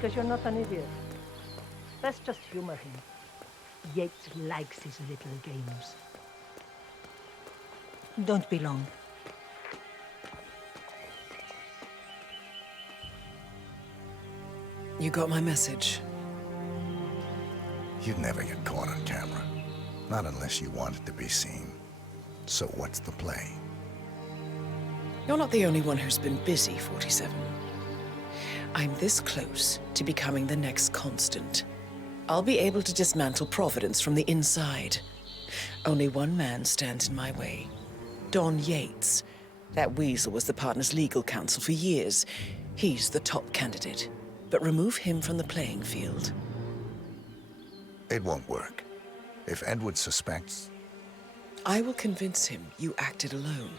Because you're not an idiot. Let's just humor him. Yates likes his little games. Don't be long. You got my message. You'd never get caught on camera. Not unless you wanted to be seen. So what's the play? You're not the only one who's been busy, 47. I'm this close to becoming the next constant. I'll be able to dismantle Providence from the inside. Only one man stands in my way. Don Yates. That weasel was the partner's legal counsel for years. He's the top candidate. But remove him from the playing field. It won't work. If Edward suspects... I will convince him you acted alone.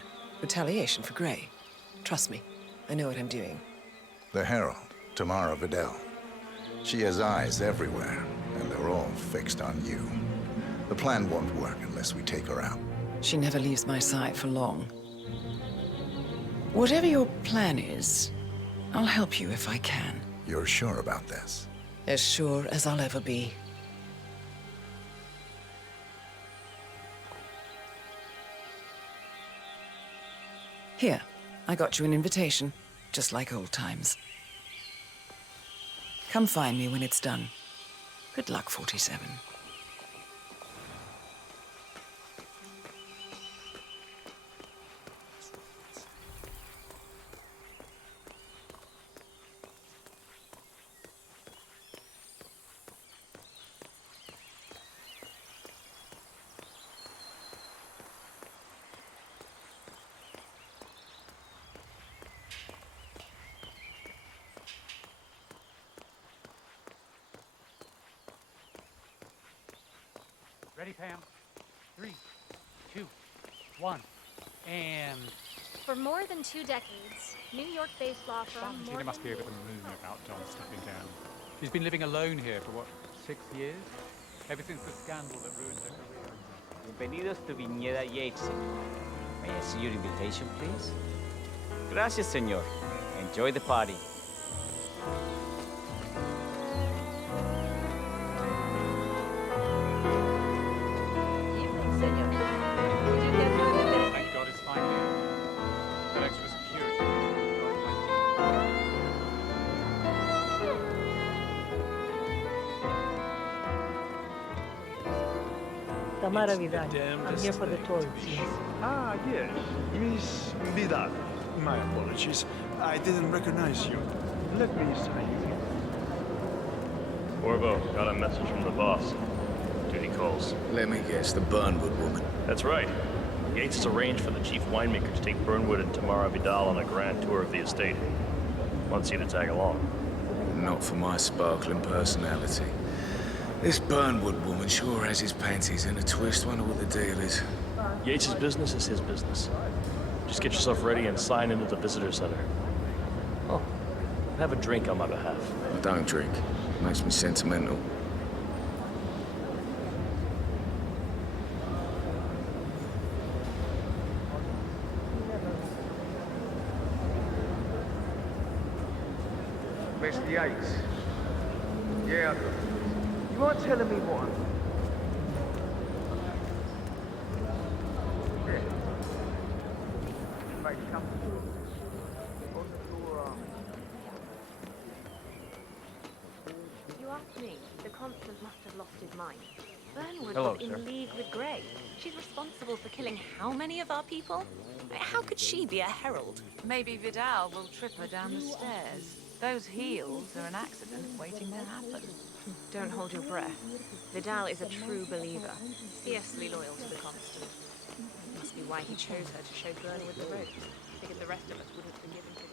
Retaliation for Grey. Trust me, I know what I'm doing. The Herald, Tamara Vidal. She has eyes everywhere, and they're all fixed on you. The plan won't work unless we take her out. She never leaves my side for long. Whatever your plan is, I'll help you if I can. You're sure about this? As sure as I'll ever be. Here, I got you an invitation, just like old times. Come find me when it's done. Good luck, 47. Ready, Pam? 3, 2, 1, and... For more than 2 decades, New York-based law firm Argentina must be over the moon about John stepping down. She's been living alone here for, what, 6 years? Ever since the scandal that ruined her career. Bienvenidos to Viñeda Yates, señor. May I see your invitation, please? Gracias, señor. Enjoy the party. Thank God it's finally that extra security. Tamara Vidal. I'm here for the tour, yes. Ah, yes. Miss Vidal. My apologies. I didn't recognize you. Let me sign you. Orvo, got a message from the boss. Duty calls. Let me guess, the Burnwood woman. That's right. Yates has arranged for the chief winemaker to take Burnwood and Tamara Vidal on a grand tour of the estate. Wants you to tag along. Not for my sparkling personality. This Burnwood woman sure has his panties in a twist. Wonder what the deal is. Yates' business is his business. Just get yourself ready and sign into the visitor center. Oh, have a drink on my behalf. I don't drink. Makes me sentimental. Mr. Yates. Yeah. You aren't telling me what? Yeah. Right, come through. On the floor, You asked me. The Constant must have lost his mind. Burnwood Hello, was in sir. league with Grey. She's responsible for killing how many of our people? How could she be a herald? Maybe Vidal will trip her down the stairs. Those heels are an accident waiting to happen. Don't hold your breath. Vidal is a true believer, fiercely loyal to the Constant. Must be why he chose her to show Burnwood the ropes. Figured the rest of us wouldn't forgive and forget.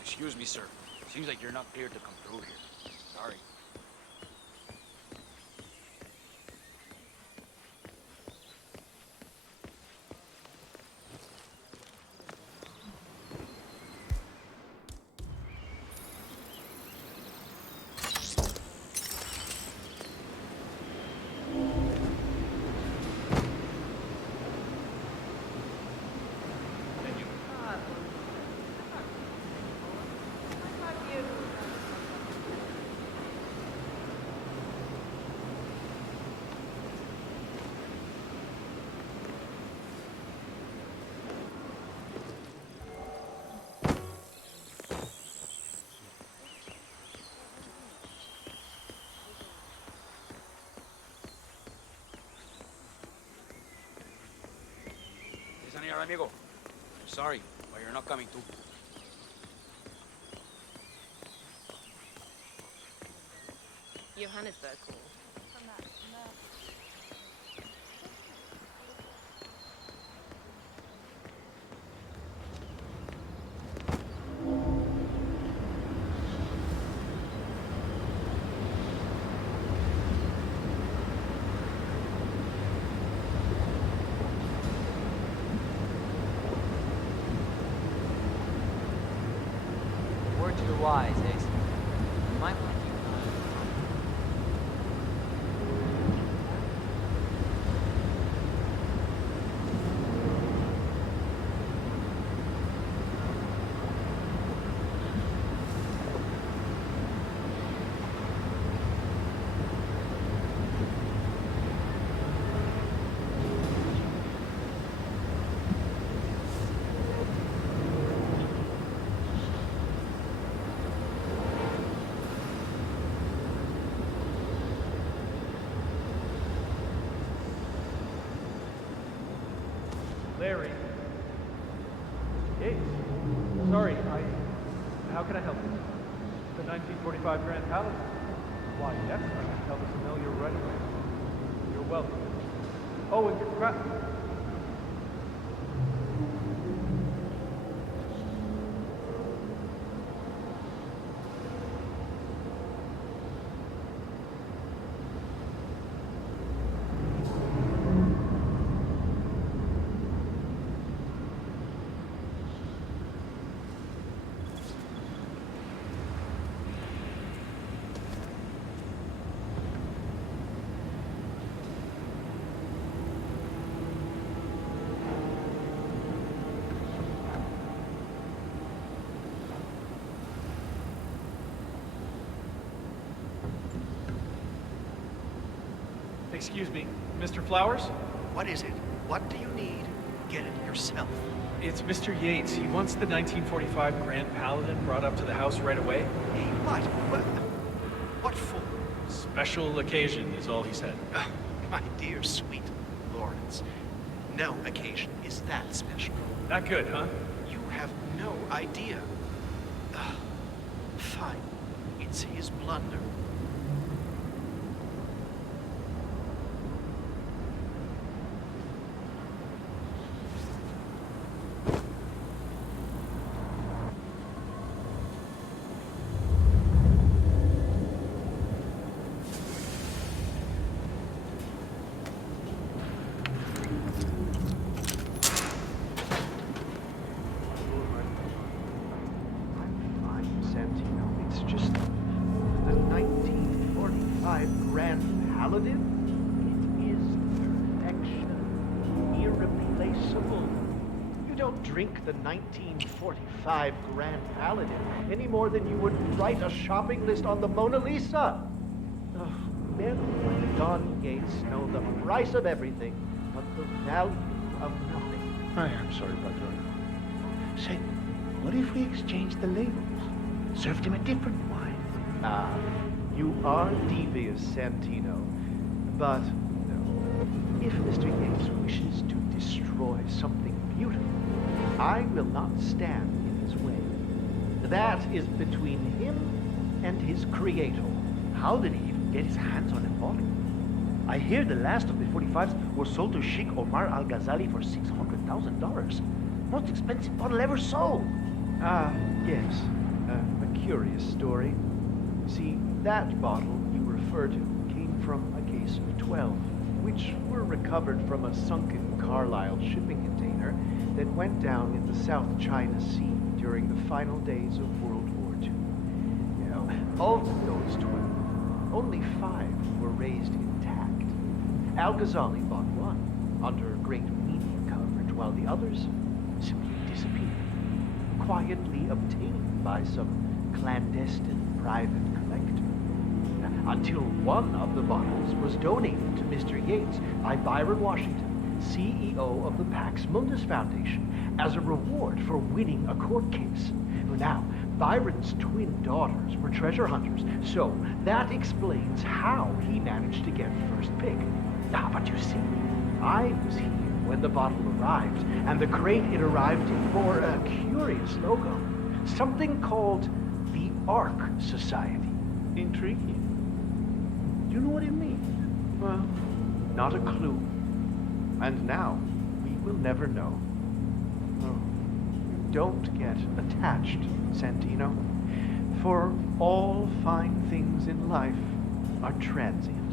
Excuse me, sir. Seems like you're not cleared to come through here. Sorry. dinner, amigo. Sorry, but you're not coming too. Johannesburg call. Word to the wise, eh? You might want to keep an eye on Larry. Yates. Sorry, how can I help you? The 1945 Grand Paladin? Why, yes, I can tell the Sommelier right away. You're welcome. Oh, and congrats. Excuse me, Mr. Flowers? What is it? What do you need? Get it yourself. It's Mr. Yates. He wants the 1945 Grand Paladin brought up to the house right away. Hey, what? What for? Special occasion is all he said. My dear, sweet Lawrence. No occasion is that special. Not good, huh? You have no idea. Fine. It's his blunder. Drink the 1945 Grand Paladin any more than you would write a shopping list on the Mona Lisa. Men like Don Yates know the price of everything, but the value of nothing. I am sorry, Patron. Say, what if we exchange the labels? Served him a different wine. You are devious, Santino. But, no. If Mr. Yates wishes to destroy something beautiful, I will not stand in his way. That is between him and his creator. How did he even get his hands on a bottle? I hear the last of the 45s were sold to Sheikh Omar Al-Ghazali for $600,000. Most expensive bottle ever sold. Yes. A curious story. See, that bottle you refer to came from a case of 12, which were recovered from a sunken Carlisle shipping container that went down in the South China Sea during the final days of World War II. You know, of those 12, only 5 were raised intact. Al-Ghazali bought one under great media coverage, while the others simply disappeared, quietly obtained by some clandestine private collector. Until one of the bottles was donated to Mr. Yates by Byron Washington, CEO of the Pax Mundus Foundation, as a reward for winning a court case. Now, Byron's twin daughters were treasure hunters, so that explains how he managed to get first pick. But you see, I was here when the bottle arrived, and the crate it arrived in bore a curious logo. Something called the Ark Society. Intriguing. Do you know what it means? Well, not a clue. And now, we will never know. Oh, don't get attached, Santino. For all fine things in life are transient.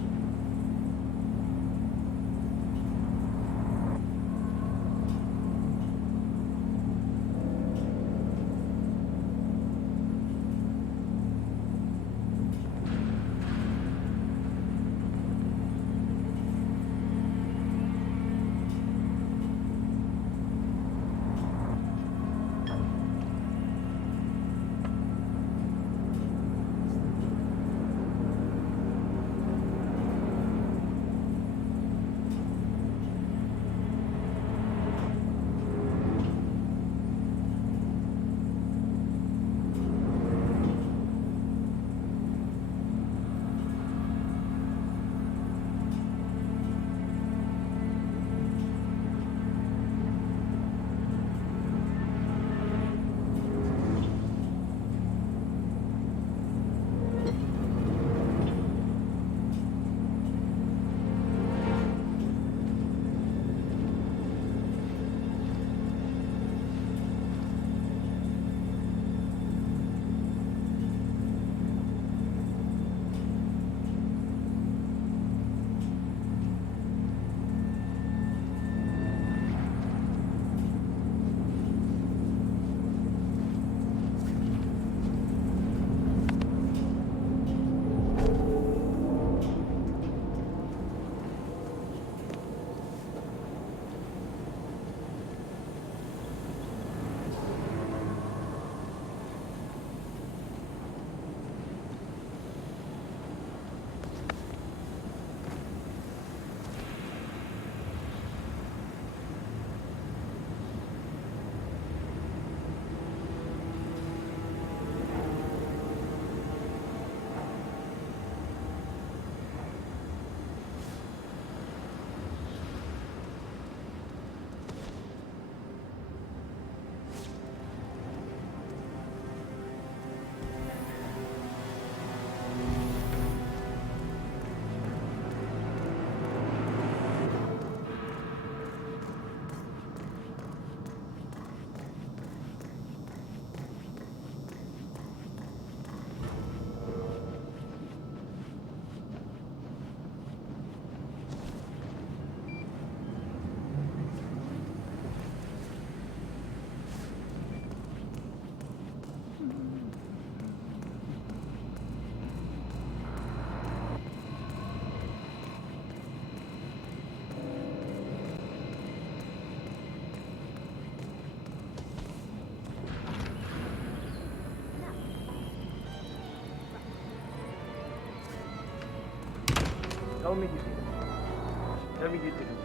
Tell me you didn't. Tell me you didn't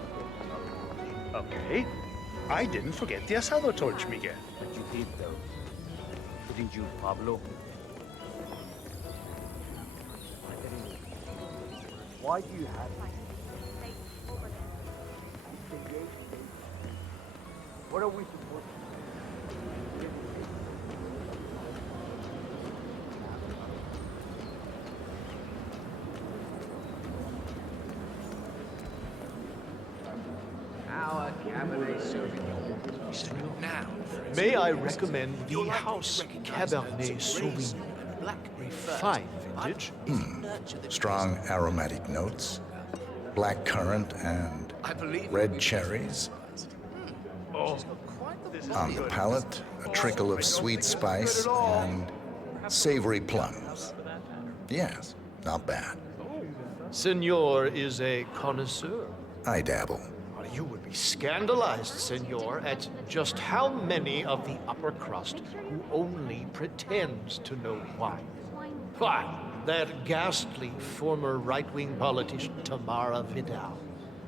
forget. Okay. I didn't forget the asado torch, Miguel. But you did, though. Didn't you, Pablo? Why do you have What are we supposed to do? Our Cabernet Sauvignon. Now, May I recommend the House Cabernet Sauvignon? A fine vintage. Strong aromatic notes, black currant and red cherries. On the palate, a trickle of sweet spice and savory plums. Yes, not bad. Senor is a connoisseur. I dabble. You would be scandalized, senor, at just how many of the upper crust who only pretends to know wine. Why, that ghastly former right-wing politician Tamara Vidal.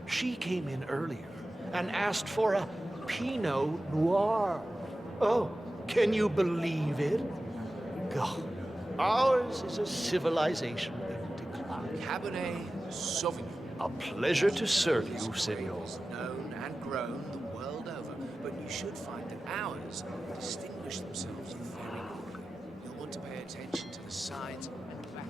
She came in earlier and asked for a Pinot Noir. Oh, can you believe it? God, ours is a civilization in decline. Cabernet Sauvignon. A pleasure to serve you, senor. Known and grown the world over, but you should find that ours distinguish themselves very quickly. You'll want to pay attention to the sides and back.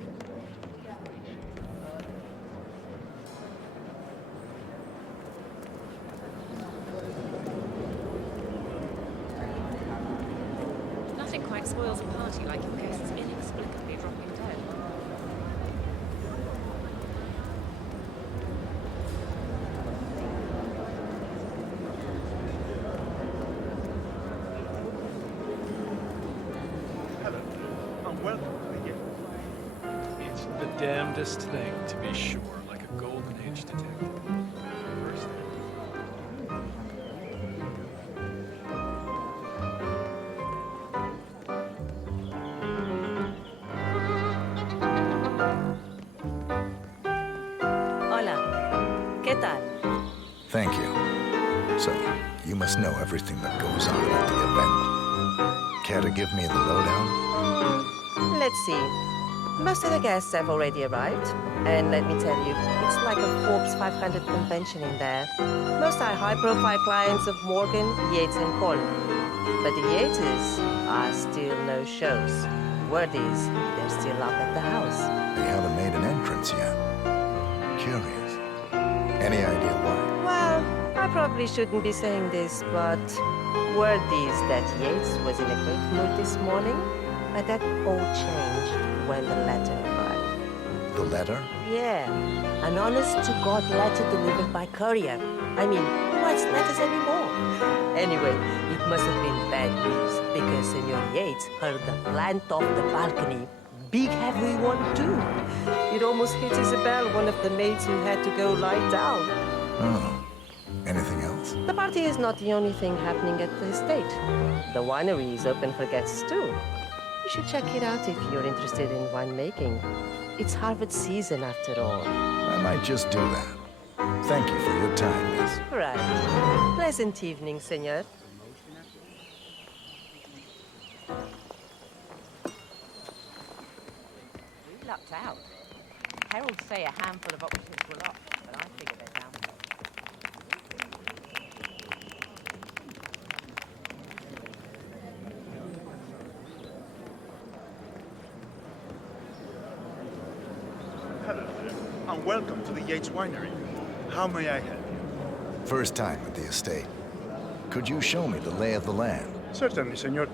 Nothing quite spoils a party like your guests inexplicably dropping dead. Hello, and welcome to the Yates. It's the damnedest thing, to be sure, like a Golden Age detective. First Hola. ¿Qué tal? Thank you. So, you must know everything that goes on at the event. Care to give me the lowdown? Let's see. Most of the guests have already arrived. And let me tell you, it's like a Forbes 500 convention in there. Most are high-profile clients of Morgan, Yates, and Colm. But the Yates are still no shows. Word is, they're still up at the house. They haven't made an entrance yet. Curious. Any idea why? Well, I probably shouldn't be saying this, but word is that Yates was in a great mood this morning, but that all changed when the letter arrived. The letter? Yeah, an honest-to-God letter delivered by courier. I mean, who writes letters anymore? Anyway, it must have been bad news, because Senor Yates heard the plant off the balcony. Big heavy one, too. It almost hit Isabel, one of the maids who had to go lie down. Oh. Anything else? The party is not the only thing happening at the estate. The winery is open for guests, too. You should check it out if you're interested in winemaking. It's harvest season, after all. I might just do that. Thank you for your time, miss. Right. Pleasant evening, senor. We lucked out. Herald say a handful of operatives were lost, but I figure they're down. Hello there, and welcome to the Yates Winery. How may I help you? First time at the estate. Could you show me the lay of the land? Certainly, senor.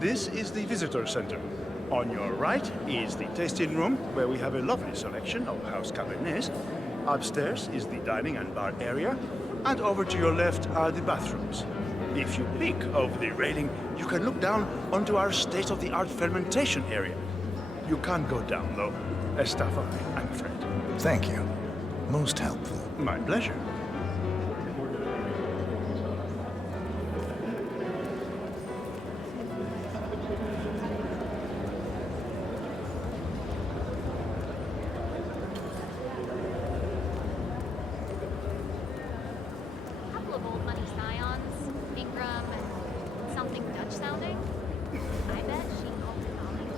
This is the visitor center. On your right is the tasting room, where we have a lovely selection of house cabernets. Upstairs is the dining and bar area, and over to your left are the bathrooms. If you peek over the railing, you can look down onto our state-of-the-art fermentation area. You can't go down, though. A staff only, I'm afraid. Thank you. Most helpful. My pleasure. Couple of old money scions, Ingram and something Dutch sounding. I bet she called it Ollie.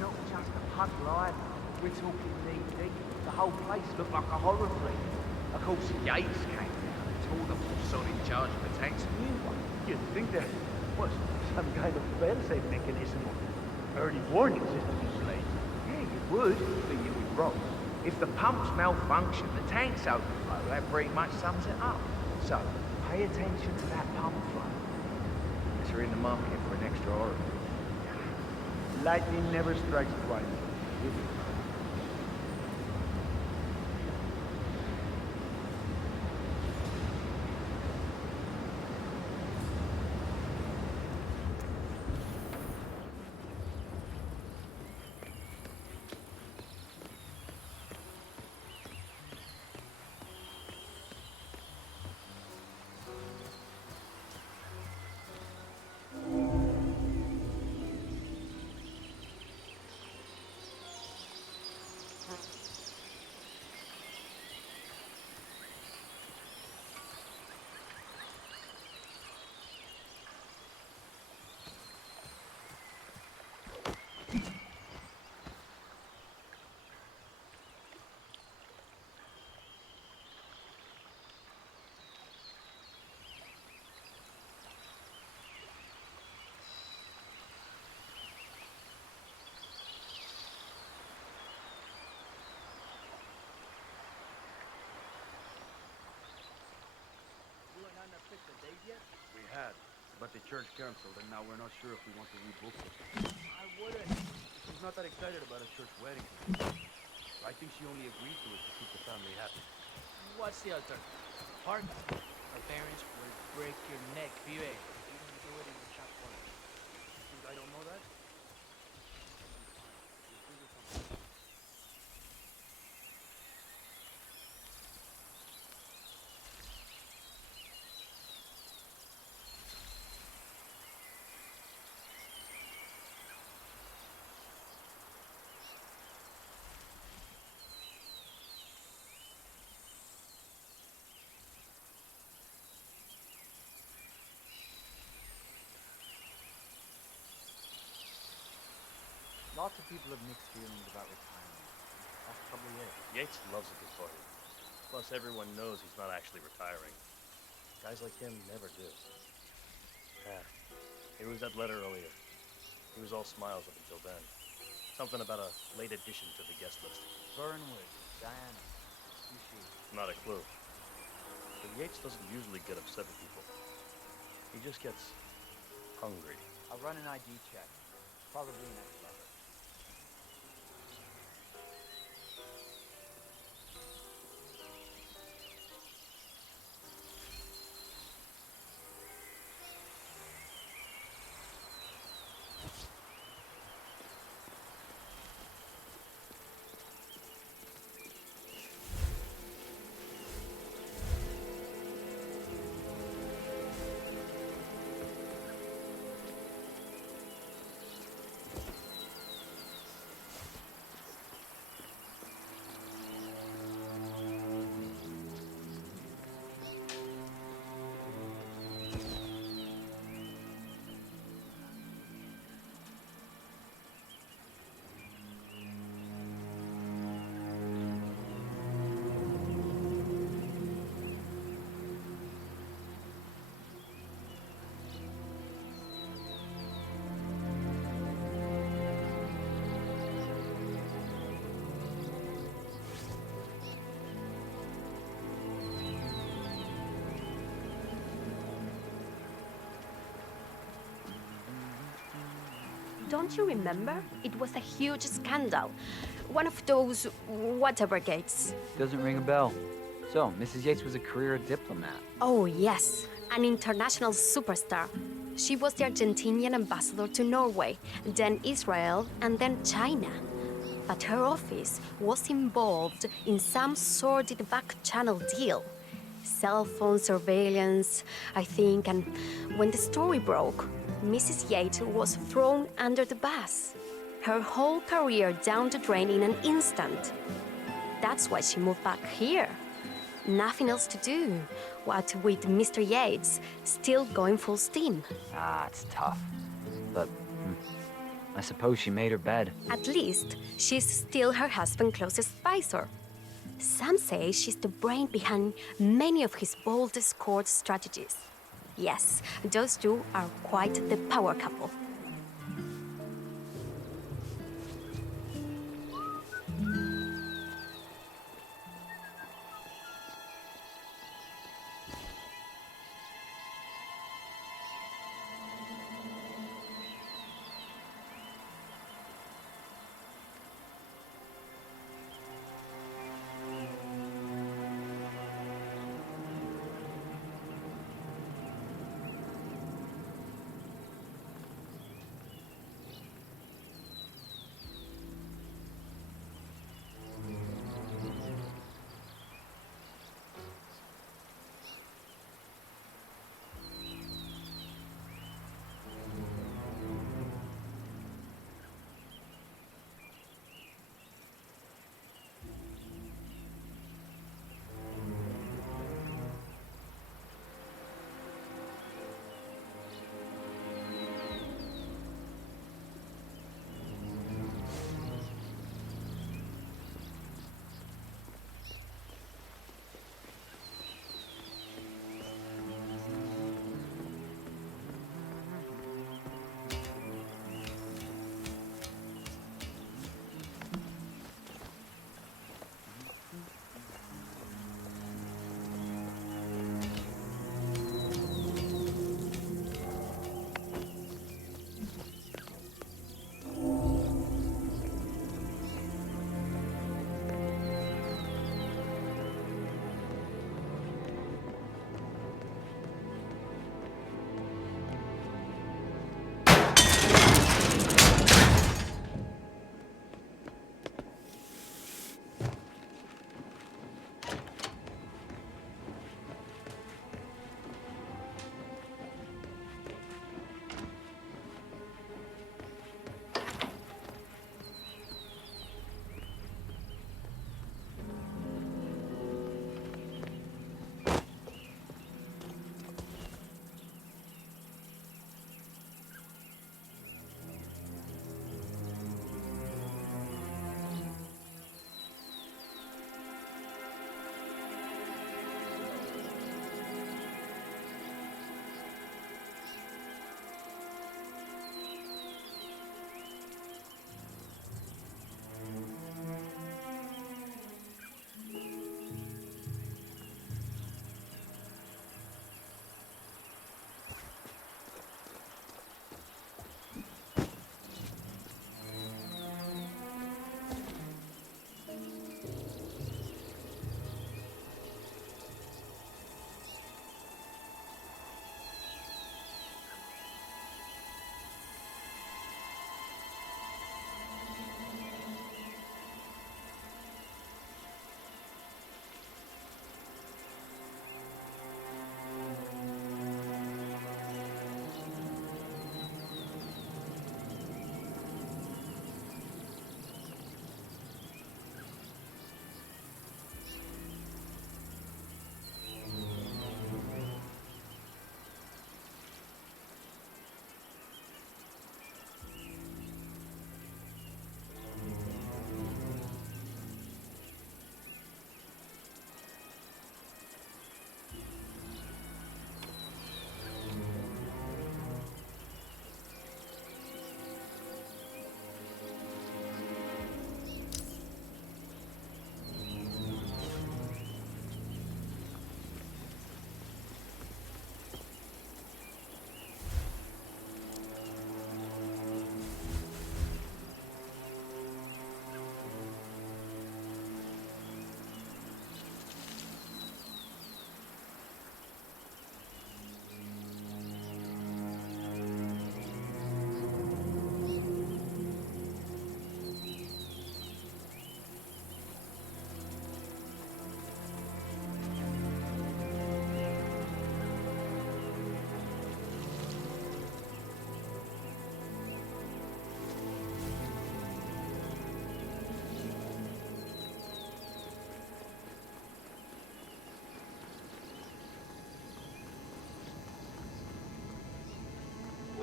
Not just a pub, right? We're talking knee-deep. The whole place looked like a horror flick. Of course, Yates came down and told them all son in charge of the tanks a new one. You'd think there was some kind of fail-safe mechanism or early warning system in place. Yeah, you would, but you would wrong. If the pumps malfunction, the tanks overflow, that pretty much sums it up. So, pay attention to that pump flow. Unless you're in the market for an extra orifice. Lightning never strikes twice. the church canceled, and now we're not sure if we want to rebook it. I wouldn't. She's not that excited about a church wedding. I think she only agreed to it to keep the family happy. What's the alternative? Park? Our parents will break your neck, Fibre. You don't do it in the shop corner. You think I don't know that? Lots of people have mixed feelings about retirement. That's probably it. Yates loves a good party. Plus, everyone knows he's not actually retiring. Guys like him never do. Yeah. Here was that letter earlier. He was all smiles up until then. Something about a late addition to the guest list. Burnwood, Diana. Who's she? Not a clue. But Yates doesn't usually get upset with people. He just gets hungry. I'll run an ID check. Probably next level. Don't you remember? It was a huge scandal. One of those whatever gates. Doesn't ring a bell. So, Mrs. Yates was a career diplomat. Oh, yes. An international superstar. She was the Argentinian ambassador to Norway, then Israel, and then China. But her office was involved in some sordid back-channel deal. Cell phone surveillance, I think, and when the story broke, Mrs. Yates was thrown under the bus. Her whole career down the drain in an instant. That's why she moved back here. Nothing else to do, what with Mr. Yates still going full steam. Ah, it's tough. But I suppose she made her bed. At least, she's still her husband's closest advisor. Some say she's the brain behind many of his boldest court strategies. Yes, those two are quite the power couple.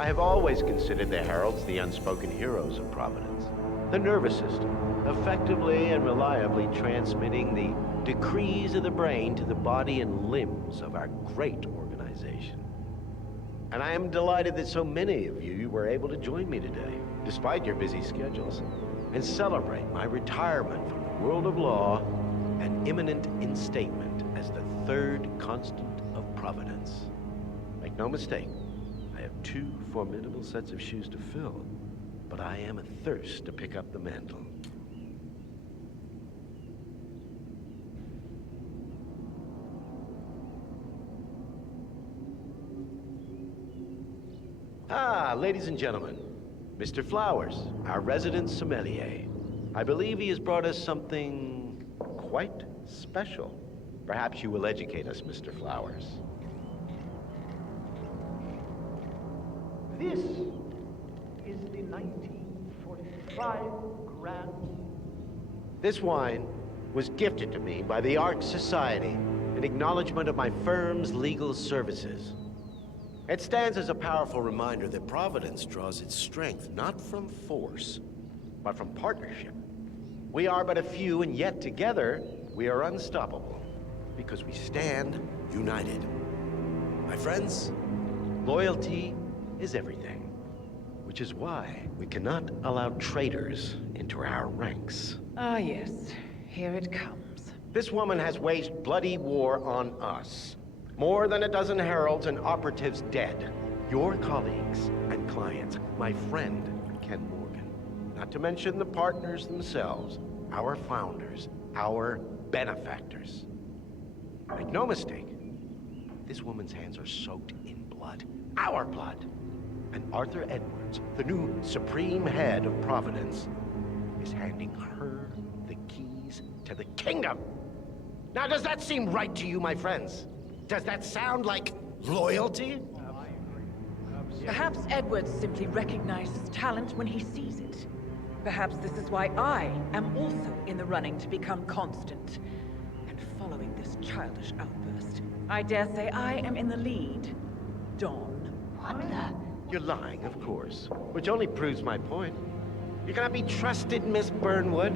I have always considered the Heralds the unspoken heroes of Providence. The nervous system, effectively and reliably transmitting the decrees of the brain to the body and limbs of our great organization. And I am delighted that so many of you were able to join me today, despite your busy schedules, and celebrate my retirement from the world of law and imminent instatement as the third constant of Providence. Make no mistake, I have 2 formidable sets of shoes to fill, but I am athirst to pick up the mantle. Ah, ladies and gentlemen, Mr. Flowers, our resident sommelier. I believe he has brought us something quite special. Perhaps you will educate us, Mr. Flowers. This is the 1945 Grand. This wine was gifted to me by the Art Society in acknowledgement of my firm's legal services. It stands as a powerful reminder that Providence draws its strength not from force, but from partnership. We are but a few, and yet together we are unstoppable because we stand united. My friends, loyalty is everything, which is why we cannot allow traitors into our ranks. Ah, yes. Here it comes. This woman has waged bloody war on us. More than a dozen heralds and operatives dead. Your colleagues and clients, my friend Ken Morgan. Not to mention the partners themselves, our founders, our benefactors. Make no mistake, this woman's hands are soaked in blood. Our blood. And Arthur Edwards, the new supreme head of Providence, is handing her the keys to the kingdom. Now, does that seem right to you, my friends? Does that sound like loyalty? Perhaps Edwards simply recognizes talent when he sees it. Perhaps this is why I am also in the running to become constant. And following this childish outburst, I dare say I am in the lead. Dawn. What the? You're lying, of course, which only proves my point. You cannot be trusted, Miss Burnwood.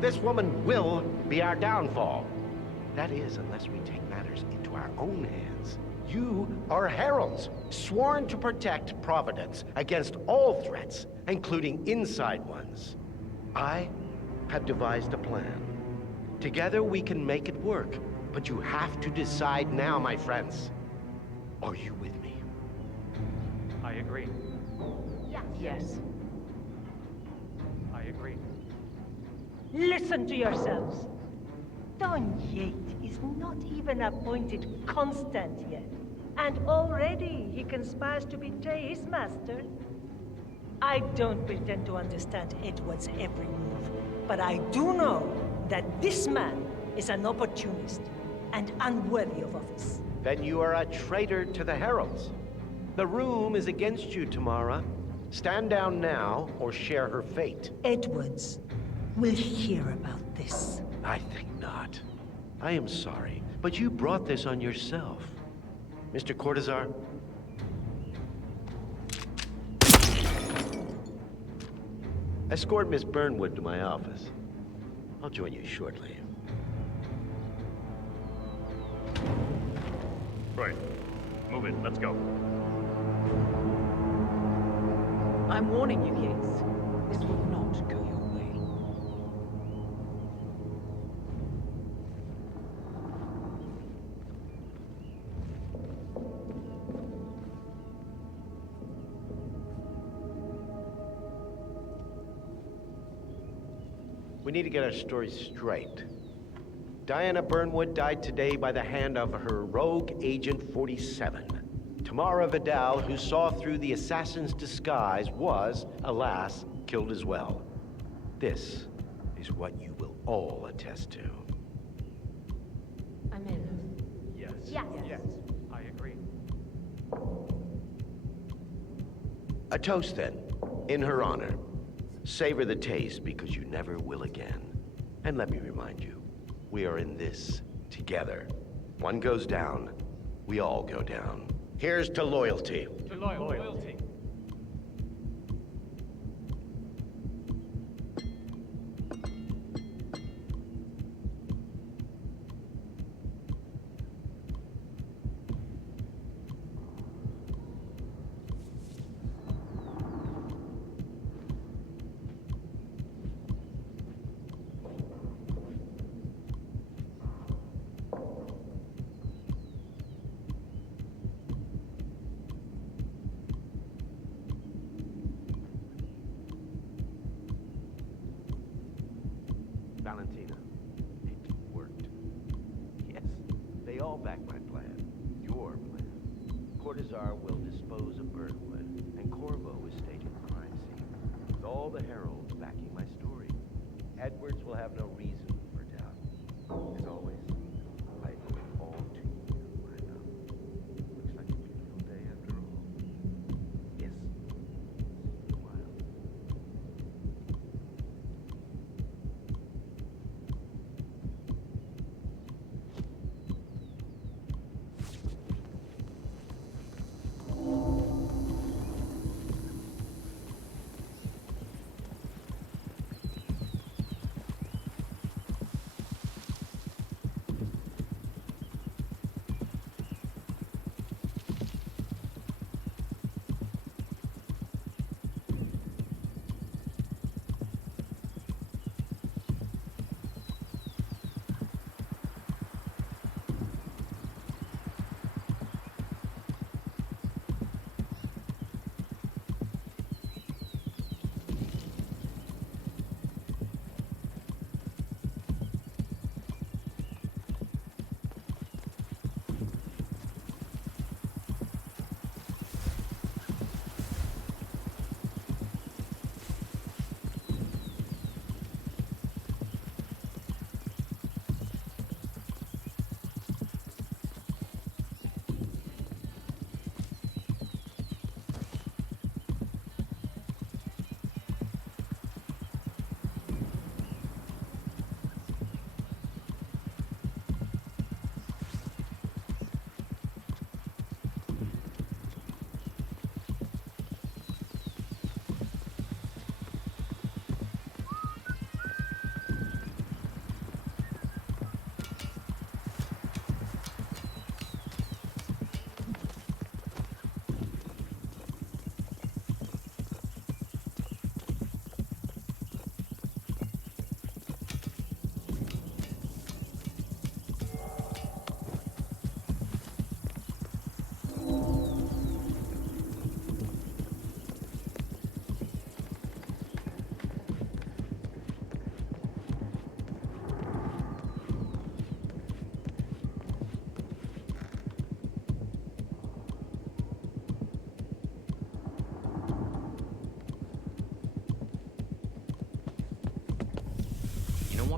This woman will be our downfall. That is, unless we take matters into our own hands. You are heralds, sworn to protect Providence against all threats, including inside ones. I have devised a plan. Together we can make it work, but you have to decide now, my friends. Are you with me? I agree. Yes. I agree. Listen to yourselves. Don Yates is not even appointed constant yet, and already he conspires to betray his master. I don't pretend to understand Edward's every move, but I do know that this man is an opportunist and unworthy of office. Then you are a traitor to the Heralds. The room is against you, Tamara. Stand down now or share her fate. Edwards will hear about this. I think not. I am sorry, but you brought this on yourself. Mr. Cortazar? Escort Miss Burnwood to my office. I'll join you shortly. Right. Move it. Let's go. I'm warning you, Yates. This will not go your way. We need to get our story straight. Diana Burnwood died today by the hand of her rogue Agent 47. Tamara Vidal, who saw through the assassin's disguise, was, alas, killed as well. This is what you will all attest to. I'm in. Yes. Yes. Yes. I agree. A toast, then, in her honor. Savor the taste, because you never will again. And let me remind you, we are in this together. One goes down, we all go down. Here's to loyalty. To loyalty. Valentina, it worked. Yes, they all back my plan. Your plan. Cortazar will dispose of Burnwood, and Corvo is staging the crime scene, with all the heralds backing my story. Edwards will have no reason for doubt. As always, I owe it all to you, my love. Looks like a beautiful day after all. Yes. See you in a while.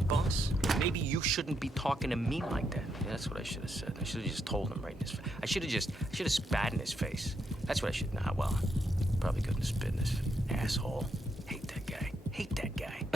Boss, maybe you shouldn't be talking to me like that. Yeah, that's what I should have said. I should have just told him right in his face. I should have spat in his face. That's what I should. Nah, well, probably couldn't have spit in his asshole. Hate that guy. Hate that guy.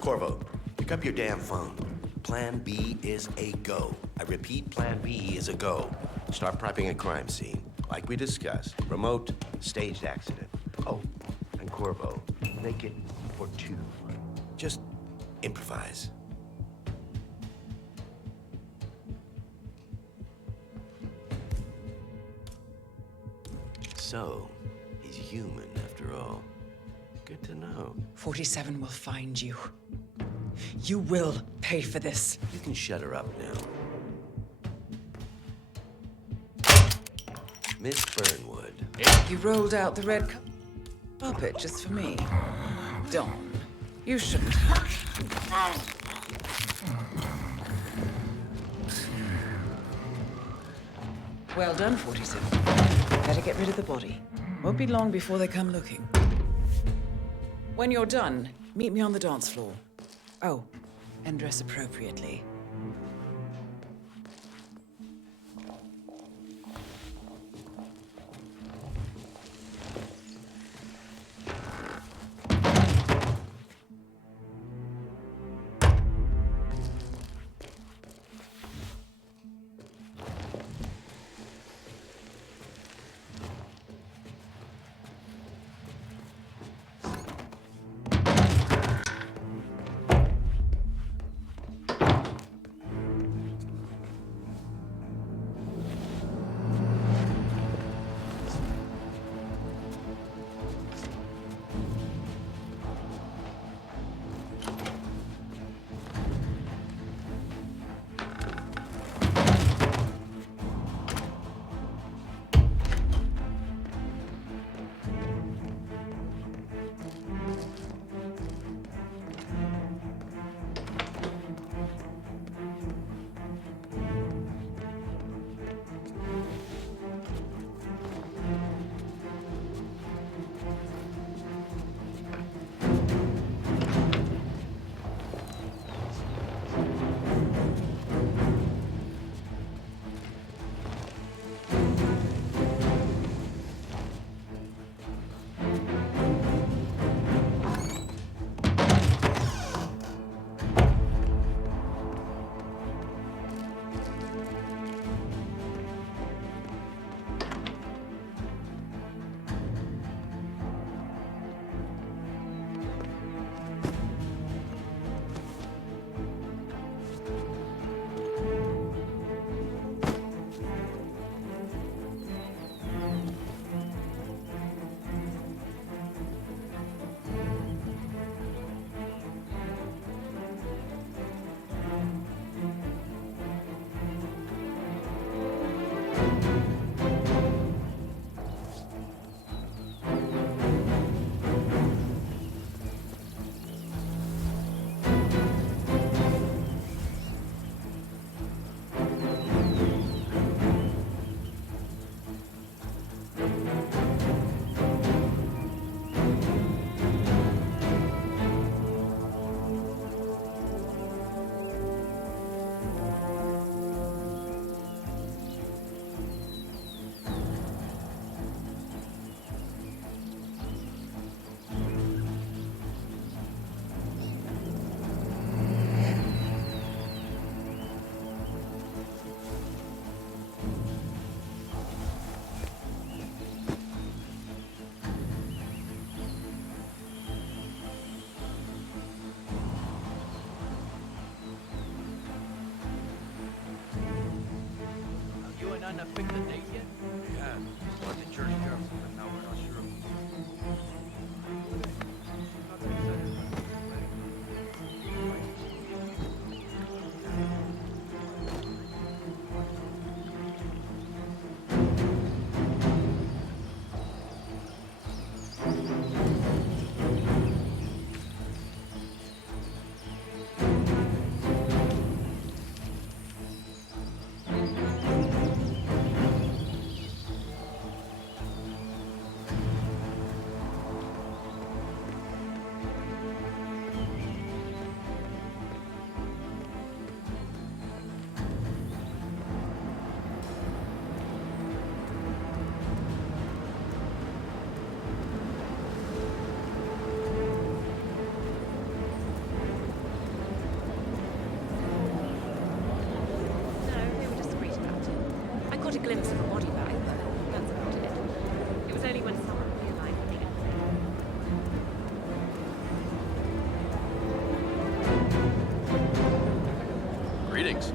Corvo, pick up your damn phone. Plan B is a go. I repeat, Plan B is a go. Start prepping a crime scene. Like we discussed, remote, staged accident. Oh, and Corvo, make it for 2. Just improvise. So, he's human after all. Good to know. 47 will find you. You will pay for this. You can shut her up now. Miss Burnwood. You rolled out the red carpet just for me. Dawn, you shouldn't have. Well done, 47. Better get rid of the body. Won't be long before they come looking. When you're done, meet me on the dance floor. Oh, and dress appropriately. None have picked the date yet? Yeah, just let the church go, but now we're not sure. Not that excited about caught a glimpse of a body bag, but that's about it. It was only when someone realized the Greetings.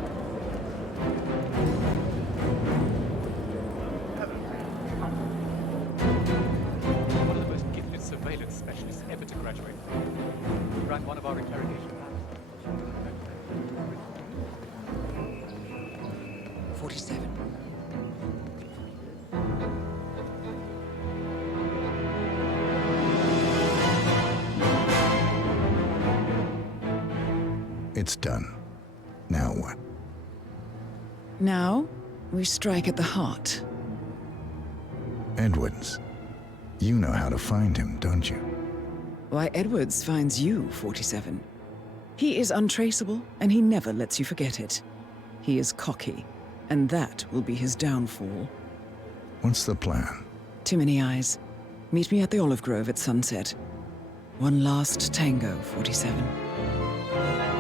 One of the most gifted surveillance specialists ever to graduate. He ran one of our interrogation labs. 47. It's done. Now what? Now, we strike at the heart. Edwards. You know how to find him, don't you? Why, Edwards finds you, 47. He is untraceable, and he never lets you forget it. He is cocky, and that will be his downfall. What's the plan? Too many eyes. Meet me at the olive grove at sunset. One last tango, 47.